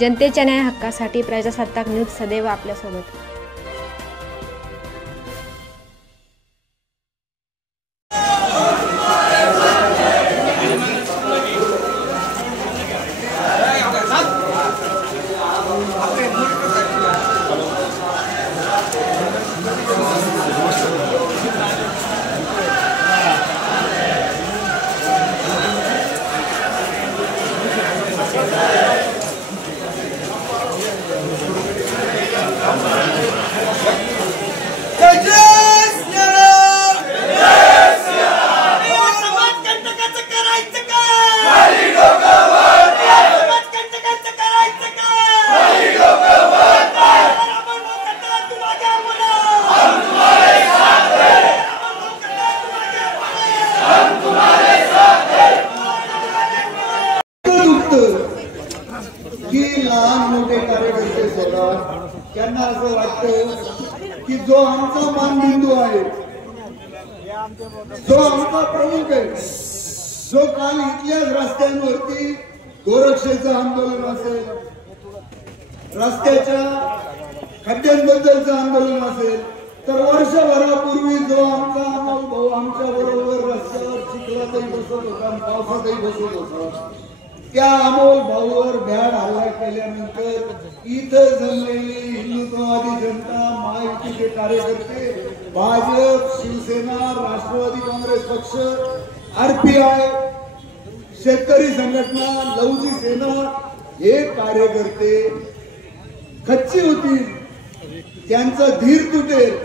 जनतेच्या न्याय हक्कासाठी प्रजासत्ताक न्यूज सदैव आपल्यासोबत। त्यांना असं वाटतं की जो आमचा मानबिंदू आहे, जो आमचा प्रमुख आहे, जो काल इथल्याच रस्त्यांवरती गोरक्षेचं आंदोलन असेल, रस्त्याच्या खड्ड्यांबद्दलचं आंदोलन असेल, तर वर्षभरापूर्वी जो आमचा अमोल भाऊ आमच्या बरोबर रस्त्यावर चिखलातही बसत होता, पावसातही बसत होता, त्या अमोल भाऊवर भ्याड हल्ला केल्यानंतर इथं जमलेली हिंदुत्ववादी जनता, महायुतीचे कार्यकर्ते, भाजप, शिवसेना, राष्ट्रवादी काँग्रेस पक्ष, आरपीआय, शेतकरी संघटना, लवजी सेना हे कार्यकर्ते खच्ची होतील, त्यांचा धीर तुटेल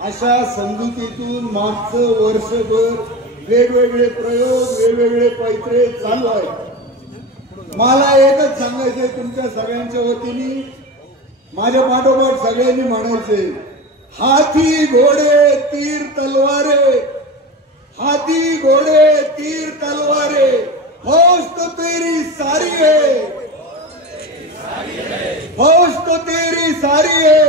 अशा समजुतीतून मागचं वर्षभर वेगवेगळे प्रयोग, वेगवेगळे पैत्रे चालू आहेत। मला एकच सांगायचंय तुमच्या सगळ्यांच्या वतीने, माझ्या पाठोपाठ सगळ्यांनी म्हणायचंय, हाथी घोडे तीर तलवारे, हाथी घोडे तीर तलवारे, फौज तो तेरी सारी है, फौज तो तेरी सारी है,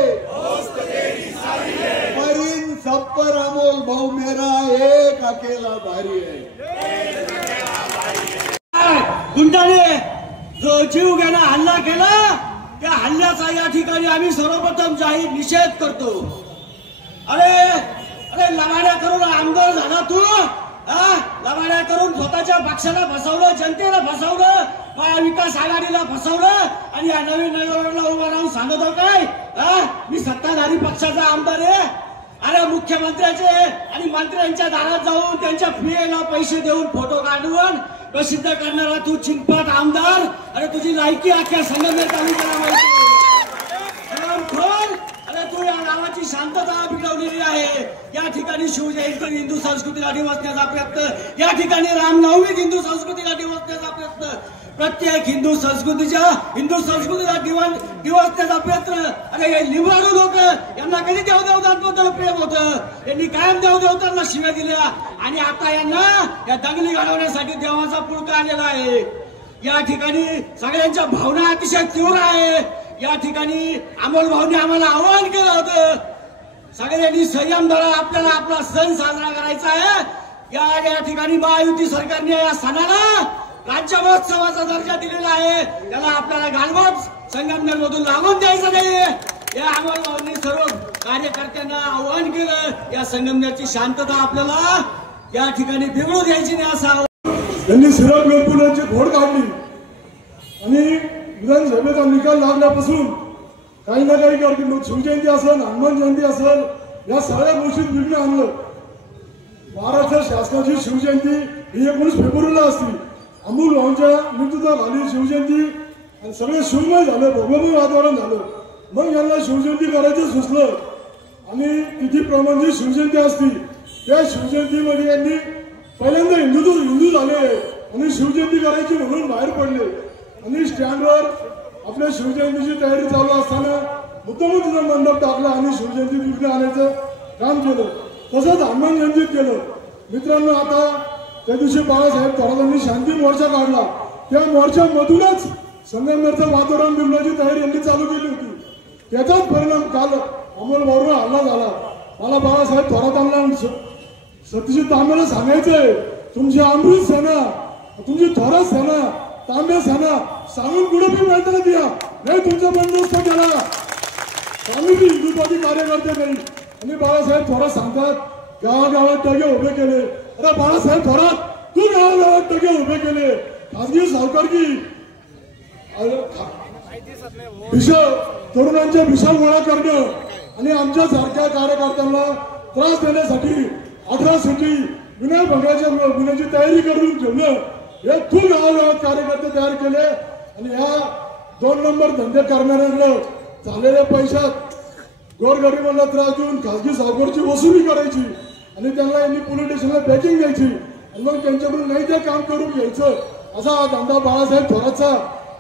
पर इन सब पर अमोल भाऊ मेरा एक अकेला भारी है। गुंडाने जो जीव घेणा हल्ला केला, त्या हल्ल्याचा या ठिकाणी आम्ही सर्वप्रथम जाहीर निषेध करतो। अरे लवाड्या करून आमदार झाला तू, लवाड्या करून स्वतःच्या पक्षाला फसवलं, जनतेला फसवलं, महाविकास आघाडीला फसवलं आणि या नवीन नगरला उभा राहून सांगतो काय, मी सत्ताधारी पक्षाचा आमदार आहे। अरे मुख्यमंत्र्याचे आणि मंत्र्यांच्या दारात जाऊन त्यांच्या पीएला पैसे देऊन फोटो काढून प्रसिद्ध करणारा तू चिंपात आमदार, अरे तुझी लायकी अख्ख्या संगमेर तालुक्याला माहिती आहे। अरे तू या गावाची शांतता बिघडवलेली आहे। या ठिकाणी शिवजयंती हिंदू संस्कृतीला डिवचण्याचा प्रयत्न, या ठिकाणी रामनवमी हिंदू संस्कृतीला डिवचण्याचा प्रयत्न, प्रत्येक हिंदू संस्कृतीला डिवचण्याचा प्रयत्न। अरे हे लिंबाडू लोक, यांना कधी देवदेवतांबद्दल प्रेम होतं, यांनी कायम देवदेवतांना शिव्या दिल्या आणि आता यांना या दंगली घडवण्यासाठी देवाचा पुळका आलेला आहे। या ठिकाणी सगळ्यांच्या भावना अतिशय तीव्र आहे। या ठिकाणी अमोल भाऊंनी आम्हाला आवाहन केलं होतं, सगळ्यांनी संयम धरा, आपल्याला आपला सण साजरा करायचा आहे। या ठिकाणी महायुती सरकारने या सणाला राज्य महोत्सवाचा दर्जा दिलेला आहे, त्याला आपल्याला घालवत संगमनेर मधून लागून द्यायचं नाही। या अमोल भाऊंनी सर्व कार्यकर्त्यांना आवाहन केलं, या संगमनेरची शांतता आपल्याला या ठिकाणी बिघडू द्यायची नाही असं त्यांनी सिरप वेळपुलांची घोड काढली आणि विधानसभेचा निकाल लागल्यापासून काही ना काही करतील, मग शिवजयंती असेल, हनुमान जयंती असेल, या सगळ्या गोष्टीत विघ्न आणलं। महाराष्ट्र शासनाची शिवजयंती ही 19 फेब्रुवारीला असती, अमोल भाऊंच्या नेतृत्वाखाली शिवजयंती आणि सगळं शिवमय झालं, भगवमय वातावरण झालं। मग यांना शिवजयंती करायचं सुचलं आणि तिथीप्रमाणे शिवजयंती असती, त्या शिवजयंतीमध्ये यांनी पहिल्यांदा हिंदू झाले आणि शिवजयंती करायची म्हणून बाहेर पडले आणि स्टँडवर आपल्या शिवजयंतीची तयारी चालू असताना मुद्दाम तिथं मंडप टाकला आणि शिवजयंती विघ्न आणायचं काम केलं। तसंच हनुमान जयंतीत केलं। मित्रांनो, आता त्या दिवशी बाळासाहेब थोरातांनी शांती मोर्चा काढला, त्या मोर्चामधूनच संगमनेरचं वातावरण बिघडण्याची तयारी यांनी चालू केली होती। त्याचाच परिणाम काल अमोल भाऊंवर हल्ला झाला। मला बाळासाहेब थोरातांना सतीश तांबेला सांगायचंय, तुमची अमृत सेना, तुमची थोरात सेना तांबे सांगा सांगून कुठं पण मैदानात या नाही तुमचा बंदोबस्त केला सांगून हिंदुत्वादी कार्यकर्ते नाही आणि बाळासाहेब थोरात सांगतात गावागावात टगे उभे केले. अरे बाळासाहेब थोरात तू गावागावात टगे उभे केले खासगी सावकारकी तरुणांच्या भिशा गोळा करणं आणि आमच्या सारख्या कार्यकर्त्यांना त्रास देण्यासाठी 18 सिटी विनाभंगाच्या गुन्ह्याची तयारी करून ठेवणं हे तू गावागावात कार्यकर्ते तयार केले आणि ह्या 2 नंबर धंदे करणाऱ्यांना झालेल्या पैशात गोरगरिबांना त्रास देऊन खासगी सावकारची वसुली करायची आणि त्यांना यांनी पोलीस स्टेशनला पॅकिंग द्यायची आणि मग त्यांच्याकडून नाही ते काम करून घ्यायचं असा हा धंदा बाळासाहेब थोरातचा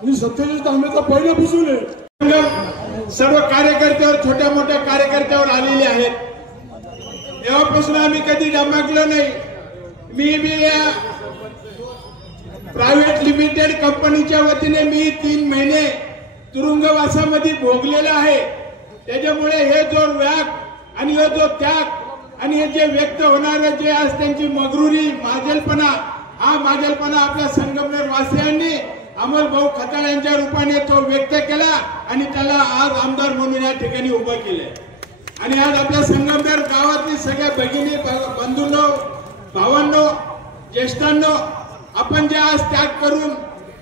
आणि सत्यजित तांबेचा पहिल्यापासून आहे. सर्व कार्यकर्त्यावर छोट्या मोठ्या कार्यकर्त्यावर आलेले आहेत. तेव्हापासून आम्ही कधी डमाकलो नाही. मी या प्रायव्हेट लिमिटेड कंपनीच्या वतीने मी 3 महिने तुरुंगवासामध्ये भोगलेला आहे. त्याच्यामुळे हे जो व्याग आणि हे जो त्याग आणि हे जे व्यक्त होणारे जे आज त्यांची मगरुरी माजलपणा हा माजलपणा आपल्या संगमनेर वासियांनी अमोल भाऊ खताळ यांच्या रूपाने तो व्यक्त केला आणि त्याला आज आमदार म्हणून या ठिकाणी उभं केलंय. आणि आज आपल्या संगमनेर गावातली सगळ्या भगिनी बंधूंनो भावांनो ज्येष्ठांनो आपण जे आज त्याग करून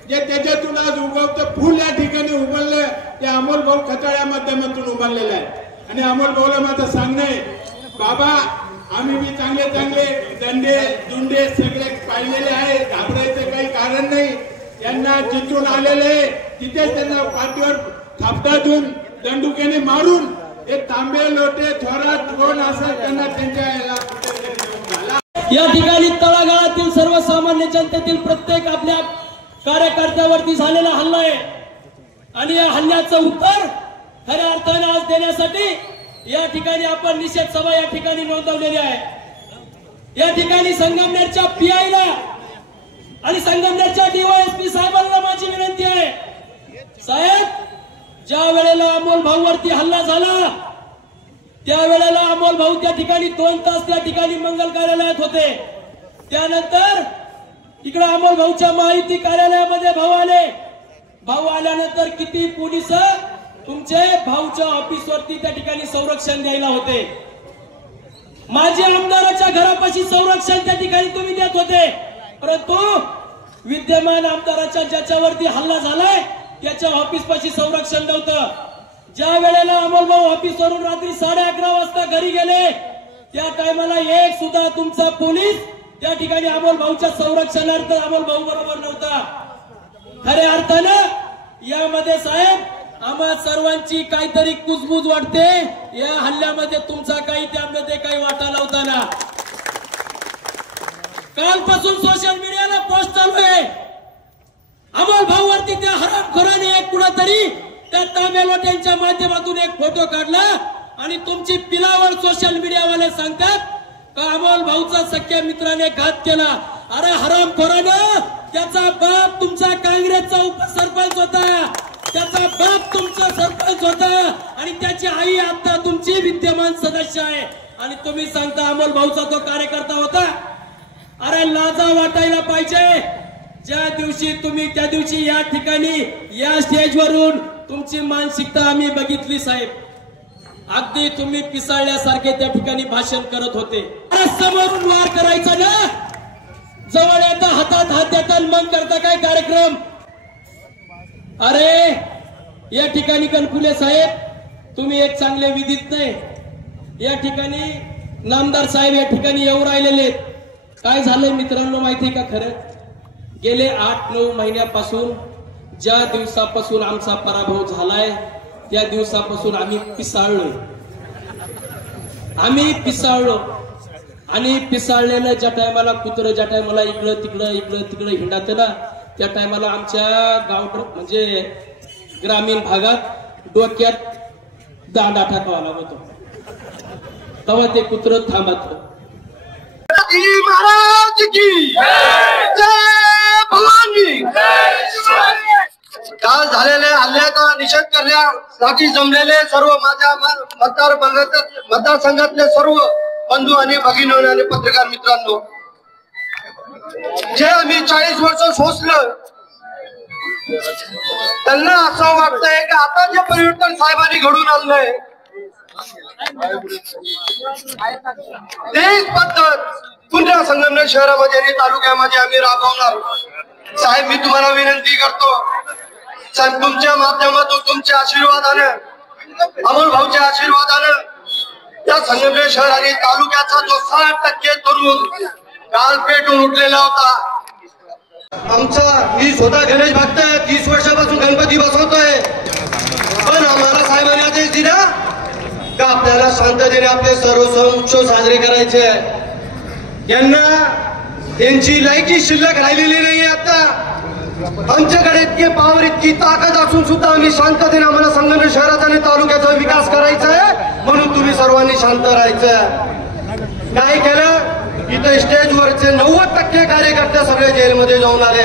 जे त्याच्यातून आज उगवतं फुल या ठिकाणी उमललं ते अमोल भाऊ खताळ या माध्यमातून उमललेलं आहे. आणि अमोल भाऊला माझं सांगणं आहे बाबा आम्ही बी चांगले चांगले दंडे दुंडे सगळे पाहिलेले आहे. घाबरायचं काही कारण नाही. यांना जिंकून आलेले तिथेच त्यांना पाठीवर थापटा देऊन दंडुक्याने मारून हे तांबे लोटे थोरात कोण असं त्यांना त्यांच्या या ठिकाणी तळागाळातील सर्वसामान्य जनतेतील प्रत्येक आपल्या कार्यकर्त्यावरती झालेला हल्ला आहे आणि या हल्ल्याचं उत्तर खऱ्या अर्थाने आज देण्यासाठी या ठिकाणी आपण निषेध सभा या ठिकाणी नोंदवलेली आहे. या ठिकाणी संगमनेरच्या पीआयला आणि संगमनेरच्या डीवायएसपी साहेबांना माझी विनंती आहे साहेब ज्या वेळेला अमोल भाऊ वरती हल्ला झाला त्यावेळेला अमोल भाऊ त्या ठिकाणी 2 तास त्या ठिकाणी मंगल कार्यालयात होते. त्यानंतर इकडे अमोल भाऊच्या माहिती कार्यालयामध्ये भाऊ आले. भाऊ आल्यानंतर किती पोलीस तुमचे भाऊच्या ऑफिस वरती त्या ठिकाणी संरक्षण द्यायला होते. माजी आमदाराच्या घरापाशी संरक्षण त्या ठिकाणी तुम्ही देत होते. परंतु विद्यमान आमदाराच्या ज्याच्यावरती हल्ला झालाय त्याच्या ऑफिस पाशी संरक्षण नव्हतं. ज्या वेळेला अमोल भाऊ ऑफिस वरून रात्री 11:30 वाजता घरी गेले त्या टायमाला एक सुद्धा तुमचा पोलीस त्या ठिकाणी अमोल भाऊच्या संरक्षणार्थ अमोल भाऊ बरोबर नव्हता. खऱ्या अर्थानं यामध्ये साहेब आम्हा सर्वांची काहीतरी कुजबूज वाटते. या हल्ल्यामध्ये तुमचा काही त्यामध्ये काही वाटा नव्हता ना. कालपासून सोशल मीडियाला पोस्ट चालू आहे अमोल भाऊ वरती त्या हरामखोराने एक कुणातरी त्या तांबे लोट्यांच्या माध्यमातून एक फोटो काढला आणि तुमची पिलावर सोशल मीडियावाले सांगतात का अमोल भाऊचा सख्या मित्राने घात केला. अरे हरामखोरानं त्याचा बाप तुमचा काँग्रेसचा उपसरपंच होता. त्याचा बाप तुमचा सरपंच होता आणि त्याची आई आता तुमची विद्यमान सदस्य आहे आणि तुम्ही सांगता अमोल भाऊचा तो कार्यकर्ता होता. अरे लाजा वाटायला पाहिजे. ज्या दिवशी तुम्ही त्या दिवशी या ठिकाणी या स्टेजवरून तुमची मानसिकता आम्ही बघितली साहेब. अगदी तुम्ही पिसाळल्यासारखे त्या ठिकाणी भाषण करत होते. अरे समोरून वार करायचा ना जवळ येता हातात हात देता मन करता काय कार्यक्रम. अरे या ठिकाणी कणकुले साहेब तुम्ही एक चांगले विधित नाही. या ठिकाणी नामदार साहेब या ठिकाणी येऊ राहिलेले. काय झालंय मित्रांनो माहितीये का खरं गेले 8-9 महिन्यापासून ज्या दिवसापासून आमचा पराभव झालाय त्या दिवसापासून आम्ही पिसाळलो आणि पिसाळलेलं ज्या टायमाला कुत्र ज्या टायमाला इकडं तिकडं हिंडात ना त्या टायमाला आमच्या गाव म्हणजे ग्रामीण भागात डोक्यात दांडा टाकावा लागत होता. तेव्हा ते कुत्र थांबत. महाराज की जय भवानी. काल झालेल्या हल्ल्याचा निषेध करण्यासाठी जमलेले सर्व माझ्या मतदारसंघातले सर्व बंधू आणि भगिनी आणि पत्रकार मित्रांनो जे आम्ही 40 वर्ष सोसलं त्यांना असं वाटतंय की आता जे परिवर्तन साहेबांनी घडून आणलंय तेच पद्धत पुन्हा संगमनेर शहरामध्ये आणि तालुक्यामध्ये आम्ही राबवणार। साहेब मी तुम्हाला विनंती करतो, साहेब तुमच्या माध्यमातून तुमच्या आशीर्वादानं, अमोल भाऊच्या आशीर्वादानं या संगमनेर शहर आणि तालुक्याचा जो 60% तरुण काल पेटून उठलेला होता, मी स्वतः गणेश भक्त 30 वर्षापासून गणपती बसवतोय, पण आम्हाला साहेबांनी आदेश दिला का आपल्याला शांततेने आपले सर्व सण उत्सव साजरे करायचे। यांना त्यांची लायकी शिल्लक राहिलेली नाही। आता आमच्याकडे इतके पावर, इतकी ताकद असून सुद्धा आम्ही शांततेने आम्हाला संगमनेर शहराचा आणि तालुक्याचा विकास करायचा आहे, म्हणून तुम्ही सर्वांनी शांत राहायचं। काय केलं, इथं स्टेजवरचे 90% कार्यकर्ते सगळे जेलमध्ये जाऊन आले।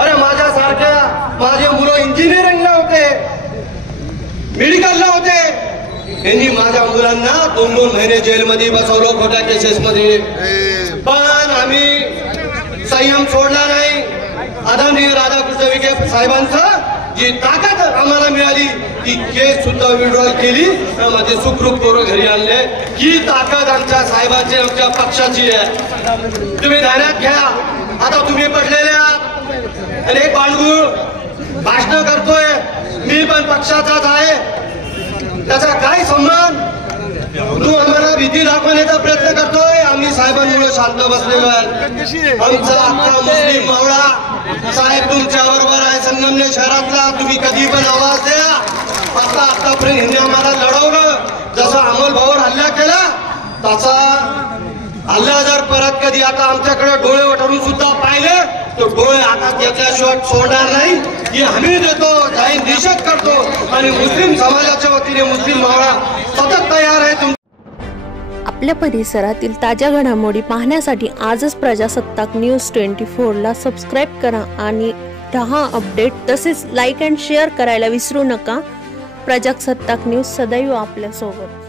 अरे माझ्यासारख्या माझे मुलं इंजिनिअरिंगला होते, मेडिकलला होते, यांनी माझ्या मुलांना 2-2 महिने जेलमध्ये बसवलं खोट्या केसेसमध्ये, पण आम्ही संयम सोडला नाही। आदरणीय राधाकृष्ण विखे साहेबांचं जी ताकद आम्हाला मिळाली ती केस सुद्धा विड्रॉल केली, माझे सुखरूप पोरं घरी आणले। ही ताकद आमच्या साहेबांची, आमच्या पक्षाची आहे, तुम्ही ध्यानात घ्या। आता तुम्ही पडलेले आहात आणि एक बाळगूळ भाषण करतोय, मी पण पक्षाचाच आहे, त्याचा काय संबंध? तू आम्हाला भीती दाखवण्याचा प्रयत्न करतोय, आम्ही साहेबांमुळे शांत बसलेलो आहे। आमचा अख्खा मुस्लिम मावळा साहेब तुमच्या बरोबर आहे संगमनेर शहरातला, तुम्ही कधी पण आवाज द्या। आतापर्यंत हिने आम्हाला लढवलं, जसा अमोल भाऊवर हल्ला केला तसा हल्ला जर परत कधी आता आमच्याकडे डोळे वटरून सुद्धा पाहिले तो डोळे आता त्याच्याशिवाय सोडणार नाही, ही हमी देतो, जाहीर निषेध करतो आणि मुस्लिम समाजाच्या वतीने मुस्लिम मावळा सतत तयार आहे। आपल्या परिसरातील ताज्या घडामोडी पाहण्यासाठी आजच प्रजासत्ताक न्यूज 24 ला सबस्क्राईब करा आणि रहा अपडेट। तसेच लाईक अँड शेअर करायला विसरू नका। प्रजासत्ताक न्यूज सदैव आपल्या सोबत।